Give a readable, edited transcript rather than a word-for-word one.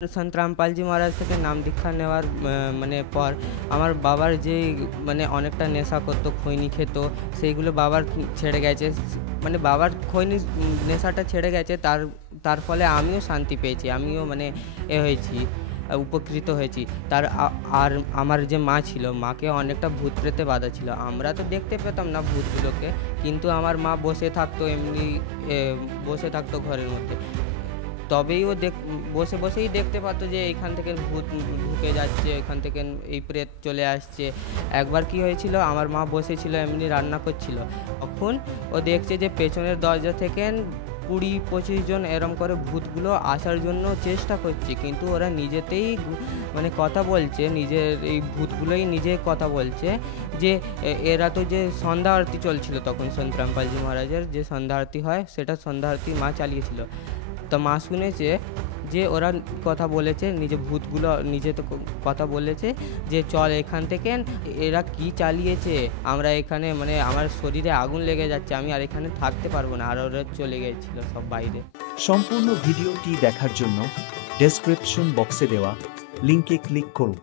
সন্ত রামপালজি মহারাজ থেকে নাম দীক্ষা নেওয়ার মানে পর আমার বাবার যে মানে অনেকটা নেশা করতো, খৈনি খেত, সেইগুলো বাবার ছেড়ে গেছে। মানে বাবার খৈনি নেশাটা ছেড়ে গেছে, তার তার ফলে আমিও শান্তি পেয়েছি, আমিও মানে হয়েছি, উপকৃত হয়েছি। তার আর আমার যে মা ছিল, মাকে অনেকটা ভূত প্রেতে বাঁধা ছিল। আমরা তো দেখতে পেতাম না ভূতগুলোকে, কিন্তু আমার মা বসে থাকতো এমনি, বসে থাকতো ঘরের মধ্যে। তবেই ও বসে বসেই দেখতে পারতো যে এইখান থেকে ভূত ঢুকে যাচ্ছে, এখান থেকে এই প্রেত চলে আসছে। একবার কি হয়েছিল, আমার মা বসেছিল এমনি রান্না করছিল, তখন ও দেখছে যে পেছনের দরজা থেকে 20-25 জন এরম করে ভূতগুলো আসার জন্য চেষ্টা করছে, কিন্তু ওরা নিজেতেই মানে কথা বলছে, নিজের এই ভূতগুলোই নিজে কথা বলছে যে এরা তো, যে সন্ধ্যা আরতি চলছিল তখন সন্ত রামপালজি মহারাজের যে সন্ধ্যা আরতি হয়, সেটা সন্ধ্যা আরতি মা চালিয়েছিল। তো মা শুনেছে যে ওরা কথা বলেছে, নিজে ভূতগুলো নিজে তো কথা বলেছে যে চল এখান থেকে, এরা কি চালিয়েছে, আমরা এখানে মানে আমার শরীরে আগুন লেগে যাচ্ছে, আমি আর এখানে থাকতে পারবো না, আর ওরা চলে গেছিলো সব বাইরে। সম্পূর্ণ ভিডিওটি দেখার জন্য ডেসক্রিপশন বক্সে দেওয়া লিংকে ক্লিক করুন।